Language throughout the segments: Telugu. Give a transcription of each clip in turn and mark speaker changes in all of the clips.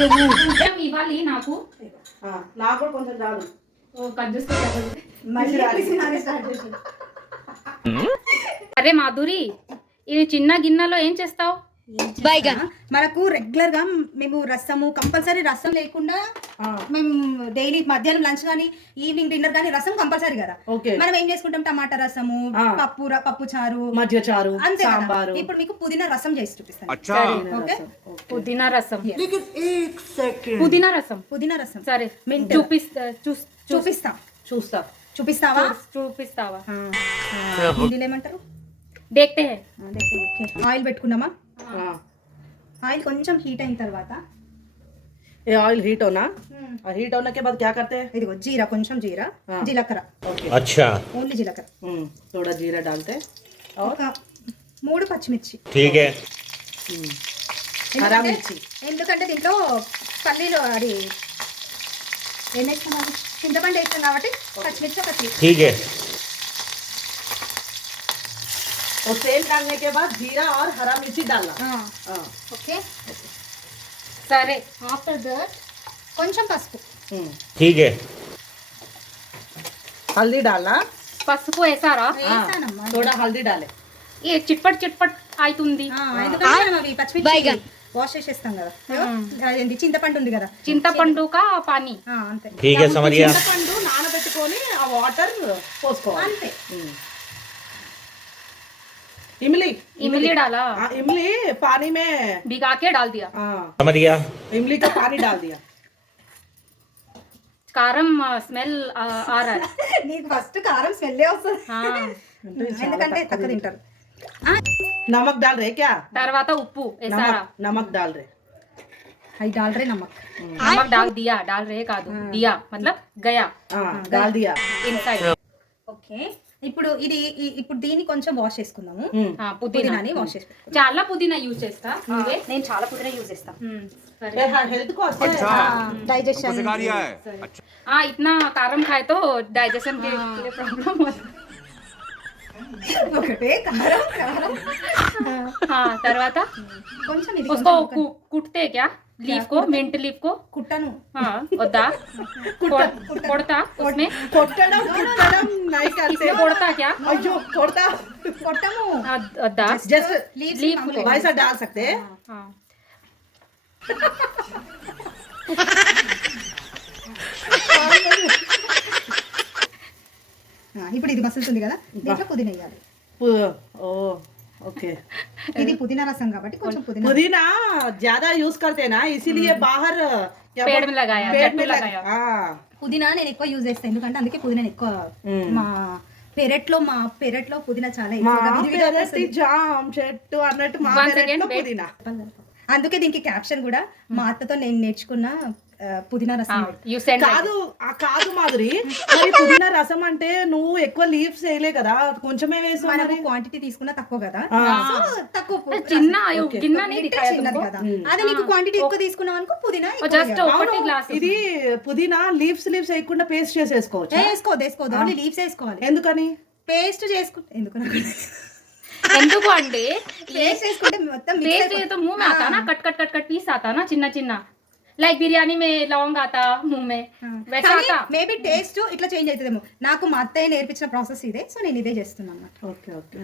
Speaker 1: కొంచెం ఇవ్వాలి నాకు.
Speaker 2: నాకు కూడా కొంచెం చాలు.
Speaker 1: అరే మాధురి, ఇది చిన్న గిన్నెలో ఏం చేస్తావు?
Speaker 3: మనకు రెగ్యులర్ గా మేము రసము కంపల్సరీ, రసం లేకుండా మేము డైలీ మధ్యాహ్నం లంచ్ కానీ ఈవినింగ్ డిన్నర్ కానీ రసం కంపల్సరీ కదా. మనం ఏం చేసుకుంటాం, టమాటా రసము, పప్పు చారు,
Speaker 2: మధ్య చారు,
Speaker 3: అంతే. ఇప్పుడు మీకు పుదీనా రసం చేసి చూపిస్తాను.
Speaker 1: పుదీనా రసం,
Speaker 3: పుదీనా రసం, పుదీనా రసం.
Speaker 1: సరే
Speaker 3: చూపిస్తావా? హిందీలో ఏమంటారు?
Speaker 1: देखते हैं.
Speaker 3: ఆయిల్ పెట్టుకున్నామా? ఆయిల్ కొంచెం హీట్ అయిన తర్వాత,
Speaker 2: ये ऑयल हीट होना, हीट होने के बाद क्या करते हैं?
Speaker 3: ఇదిగో జీరా, కొంచెం జీరా, జీలకర్ర.
Speaker 4: अच्छा,
Speaker 3: ఓన్లీ జీలకర్ర.
Speaker 2: थोड़ा जीरा डालते और
Speaker 3: 3 పచ్చిమిర్చి.
Speaker 4: ठीक है.
Speaker 2: हरा मिर्ची.
Speaker 3: ఎందుకంటే దీంట్లో పల్లీలు అది ఏం వేస్తున్నాం, చింతపండు వేస్తాం కాబట్టి పచ్చిమిర్చి ఒకటి.
Speaker 4: ठीक है.
Speaker 2: और तेल डालने के बाद जीरा और हरा मिर्ची डालना.
Speaker 3: ఓకే,
Speaker 1: సరే.
Speaker 3: ఆఫ్టర్ దట్ కొంచెం పసుపు.
Speaker 4: ठीक है.
Speaker 2: हल्दी डालना.
Speaker 1: పసుపు వేసారా?
Speaker 3: వేసానమ్మా.
Speaker 2: थोड़ा हल्दी डाले.
Speaker 1: ఏ చిట్పట్ చిట్పట్ అవుతుంది.
Speaker 3: ఎందుకంటే మనం అవి పచ్చిమిర్చి వాష్ చేసేస్తాం కదా. అదేంటి, చింతపండు ఉంది కదా,
Speaker 1: చింతపండు కా పానీ.
Speaker 3: అంతే.
Speaker 4: ठीक है, समझ गया.
Speaker 2: చింతపండు నానబెట్టుకొని ఆ వాటర్ పోసుకోవాలి
Speaker 3: అంతే.
Speaker 1: इमली डाला,
Speaker 2: इमली पानी में
Speaker 1: भिगा के डाल दिया.
Speaker 4: समझ गया.
Speaker 2: इमली का पानी डाल दिया.
Speaker 1: కారం స్మెల్ ఆ रहा है.
Speaker 3: నీకు ఫస్ట్ కారం స్మెల్ వస్తుంది, ఎందుకంటే తక్కువ తింటారు.
Speaker 2: नमक डाल रहे क्या?
Speaker 1: తర్వాత ఉప్పు వేసారా?
Speaker 2: नमक डाल रहे.
Speaker 3: అది డాల్ రే నమక్.
Speaker 1: नमक डाल दिया, डाल रहे కాదు, दिया मतलब गया.
Speaker 2: डाल दिया
Speaker 1: ఇన్సైడ్.
Speaker 3: ఓకే, ఇప్పుడు ఇప్పుడు దీన్ని కొంచెం వాష్ చేసుకుందాము.
Speaker 1: పుదీనాని
Speaker 3: వాష్ చేసుకుందాం.
Speaker 1: చాలా పుదీనా యూజ్ చేస్తా.
Speaker 3: నేను చాలా పుదీనా యూజ్ చేస్తా.
Speaker 2: हेल्थ को अच्छा
Speaker 3: डाइजेशन.
Speaker 1: इतना కారం खाए तो डाइजेशन के लिए प्रॉब्लम होता.
Speaker 3: ఒకటే కారం కారం.
Speaker 1: తర్వాత
Speaker 3: కొంచెం ఇది
Speaker 1: उसको कूटते क्या? लीफ को, मिंट लीफ को
Speaker 3: కుట్టను.
Speaker 1: వద్దా? కొడతా उसमें.
Speaker 2: కొట్టడం नहीं करते.
Speaker 1: కొడతా क्या?
Speaker 2: अयो కొడతా
Speaker 3: కొట్టము.
Speaker 1: వద్దా?
Speaker 2: जस्ट
Speaker 1: लीफ
Speaker 2: वैसा डाल सकते हैं.
Speaker 3: ఇప్పుడు ఇది మసులుతుంది కదా, దీంట్లో పుదీనా వేయాలి.
Speaker 2: ओके,
Speaker 3: ఇది పుదీనా రసం కాబట్టి కొంచెం
Speaker 2: पुदीना ज्यादा यूज करते हैं ना, इसीलिए बाहर
Speaker 1: पेड़ में लगाया, चट्टू लगाया.
Speaker 3: పుదీనా నేను ఎక్కువ యూజ్ చేస్తాను, ఎందుకంటే అందుకే పుదీనా ఎక్కువ మా పెరట్లో పుదీనా చాలా
Speaker 2: జామ్ చెట్టు అన్నట్టు మా పెరట్లో పుదీనా.
Speaker 3: అందుకే దీనికి క్యాప్షన్ కూడా మా అత్తతో నేను నేర్చుకున్న పుదీనా రసం.
Speaker 2: కాదు మాధురి, మరి పుదీనా రసం అంటే నువ్వు ఎక్కువ లీవ్స్ వేయలే కదా, కొంచెమే వేసు.
Speaker 3: మనకు క్వాంటిటీ తీసుకున్నా తక్కువ కదా, తక్కువ
Speaker 1: చిన్నది
Speaker 3: కదా. అదే నీకు క్వాంటిటీ ఎక్కువ తీసుకున్నావు అనుకో, పుదీనా
Speaker 2: ఇది పుదీనా లీవ్స్ వేయకుండా పేస్ట్ చేసేసుకోవచ్చు.
Speaker 3: వేసుకోదు, ఓన్లీ లీవ్స్ వేసుకోవాలి.
Speaker 2: ఎందుకని?
Speaker 3: పేస్ట్ చేసుకుంటే
Speaker 1: ఎందుకు అంటే
Speaker 3: పేస్ట్ చేసుకుంటే మొత్తం
Speaker 1: तो मुंह में आता ना, cut cut cut cut piece आता ना, చిన్న చిన్న. లైక్ బిర్యానీ మే లవంగ్ ఆతా ముహ్ మే, వైసా ఆతా.
Speaker 3: మేబీ టేస్ట్ ఇట్లా చేంజ్ అవుతుందేమో. నాకు మా అత్తయ్య నేర్పించిన ప్రాసెస్ ఇదే, సో నేను ఇదే చేస్తున్నాను అన్నమాట.
Speaker 2: Okay okay.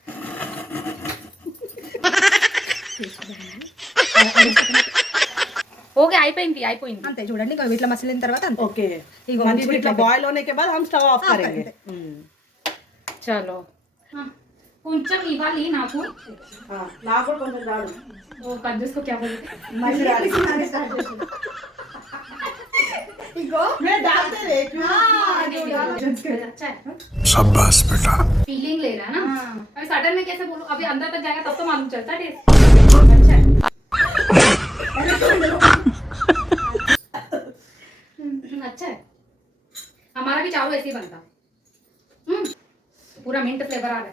Speaker 1: ఓకే, అయిపోయింది
Speaker 3: అంతే. చూడండి, ఇట్లా మసిలిన తర్వాత అంతే.
Speaker 2: ఓకే, ఇట్లా బాయిల్ होने के बाद हम स्टव ऑफ करेंगे.
Speaker 1: చలో, కొంచెం ఇవ్వాలి నాకు.
Speaker 2: నాకు కొంచెం రాదు.
Speaker 1: ఓ కజ్జస్కో క్యా బోల్తే?
Speaker 3: ఇగో
Speaker 2: मैं डालते रहे क्यों?
Speaker 4: शाबाश बेटा.
Speaker 1: फीलिंग ले रहा है ना. अभी सडन में कैसे बोलूं? अभी अंदर तक जाएगा तब तो मालूम चलता टेस्ट. अच्छा है. अच्छा है. हमारा भी चावल ऐसे ही बनता. पूरा मिंट फ्लेवर आ रहा है.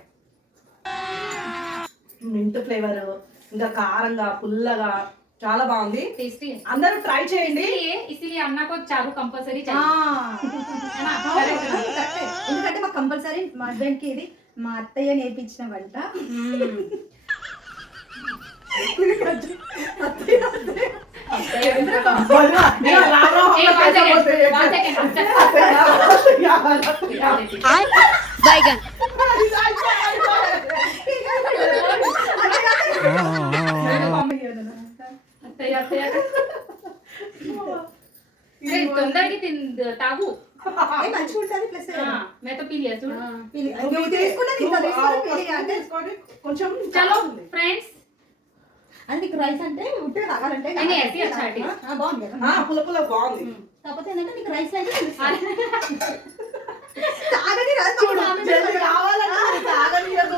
Speaker 2: మింట్ ఫ్లేవర్, ఇంకా కారంగా పుల్లగా చాలా బాగుంది.
Speaker 1: टेस्टी है.
Speaker 2: అందరూ ట్రై చేయండి.
Speaker 1: इसीलिए अन्ना को चारू कंपलसरी चाहिए.
Speaker 3: ఎందుకంటే మాకు కంపల్సరీ మా హస్బెండ్ కి ఇది మా అత్తయ్య నేర్పించిన వంట.
Speaker 1: ఏ, one second.
Speaker 5: बैगन
Speaker 1: అత్తయ్య, అత్తయ్య. ఏ, తొందరగా తాగు
Speaker 3: ఏ మంచిగా ఉంటుంది ప్లస్
Speaker 1: मैं तो पी लिया చూడు
Speaker 3: నువ్వు తీసుకుంటే అంటే
Speaker 2: కొంచెం
Speaker 1: చలో ఫ్రెండ్స్
Speaker 3: అది నీకు రైస్ అంటే ఉట్టిగా తాగాలంటే
Speaker 1: అని ऐसी अच्छा है
Speaker 3: బాగుంది కదా
Speaker 2: పుల్ల పుల్ల బాగుంది.
Speaker 3: కాకపోతే ఏంటంటే నీకు రైస్ అయితే తాగని రాదు
Speaker 2: జల్దీ కావాలంటే తాగనియదు.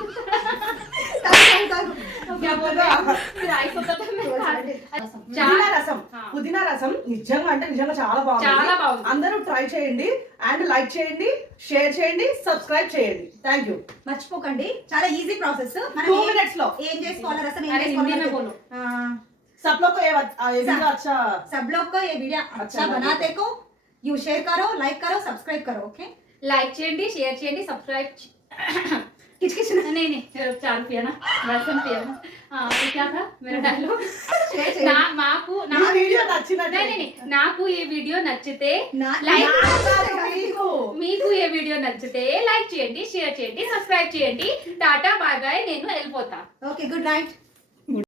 Speaker 1: क्या बोल रहा है राइस होता था मैं
Speaker 2: పుదీనా రసం, పుదీనా రసం నిజంగా అంటే నిజంగా చాలా
Speaker 1: చాలా
Speaker 2: బాగుంది.
Speaker 1: బాగుంది.
Speaker 2: అందరూ ట్రై చేయండి అండ్ లైక్ చేయండి, షేర్ చేయండి, సబ్స్క్రైబ్ చేయండి. Thank you.
Speaker 3: మర్చిపోకండి, చాలా ఈజీ ప్రాసెస్. మనం
Speaker 2: 2 minutes లో
Speaker 3: ఏం చేసుకోవాలి, రసం ఏం
Speaker 1: अरे हिंदी में
Speaker 3: చేసుకోవాలి
Speaker 1: बोलो
Speaker 2: सब लोग को ये वीडियो अच्छा
Speaker 3: सब लोग को ये वीडियो अच्छा बनाते को यू शेयर करो, लाइक करो, सब्सक्राइब करो. ओके
Speaker 1: लाइक చేయండి, షేర్ చేయండి, సబ్స్క్రైబ్
Speaker 3: किच किच
Speaker 1: नहीं नहीं चार पिया ना रसम पिया ना तो क्या था मेरा डायलॉग ना మాకు
Speaker 2: నా వీడియో నచ్చినట్టు
Speaker 1: नहीं नहीं నాకు ఈ వీడియో నచ్చితే
Speaker 3: నా-
Speaker 1: లైక్
Speaker 2: మీకు
Speaker 1: మీకు ఈ వీడియో నచ్చితే లైక్ చేయండి, షేర్ చేయండి, సబ్స్క్రైబ్ చేయండి. టాటా బాయ్ బాయ్, నేను వెళ్ళిపోతా.
Speaker 3: Okay good night.